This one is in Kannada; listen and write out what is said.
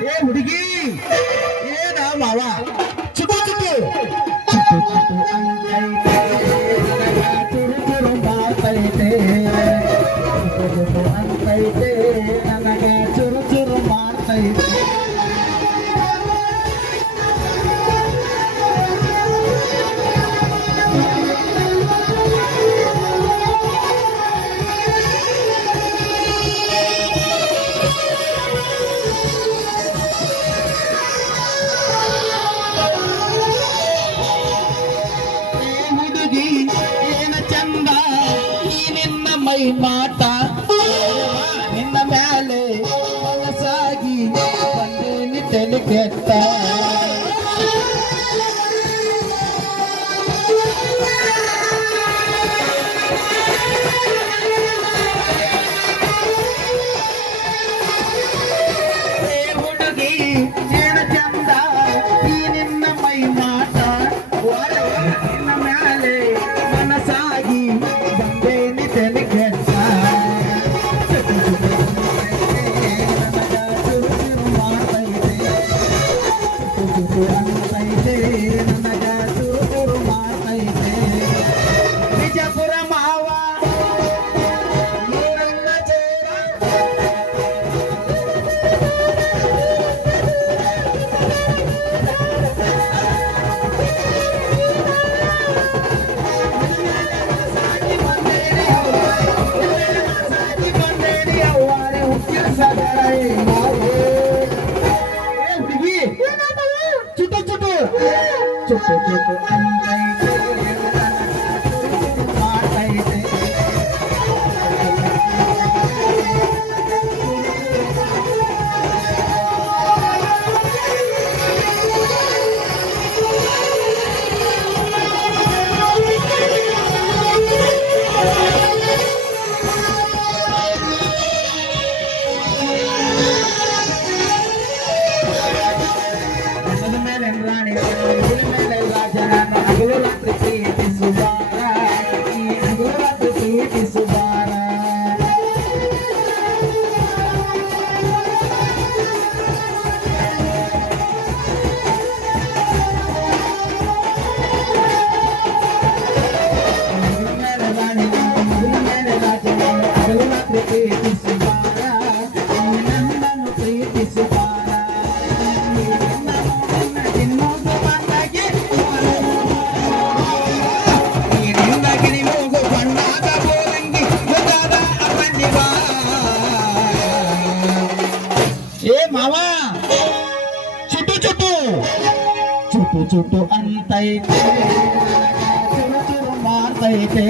ಏ ಹುಡುಗಿ ಏನ ಮಾವ ಚುಟು ಚುಟು ಚುಟು ಚುಟು ಅಂತೈತೆ ಚುರು ಚುರು ಮಾಡ್ತೈತೆ ಚುಟು ಚುಟು ಅಂತೈತೆ ನನಗೆ ಚುರು ಚುರು ಮಾಡ್ತೈತೆ ಮಾಟ ನಿನ್ನ ಮ್ಯಾಲೆ ಮನಸಾಗಿ ಬಂದೇನಿ ತಲೆ ಕೆಟ್ಟ ಹುಡುಗಿ ಏನ ಚಂದ ಈ ನಿನ್ನ ಮೈ ಮಾಟ ನಿನ್ನ ಮ್ಯಾಲೆ ಮನಸಾಗಿ ಬಂದೇನಿ ತಲೆ ಕೆಟ್ಟ ವಿಜಯಪುರ ಮಾವ ಚುಟು ಚುಟು ಚುಟು ಚುಟು ಅಂತೈತೆ ಮಾಡ್ತೈತೆ ಮಾವ ಚುಟು ಚುಟು ಚುಟು ಚುಟು ಅಂತೈತೆ ಚುರು ಚುರು ಮಾಡ್ತೈತೆ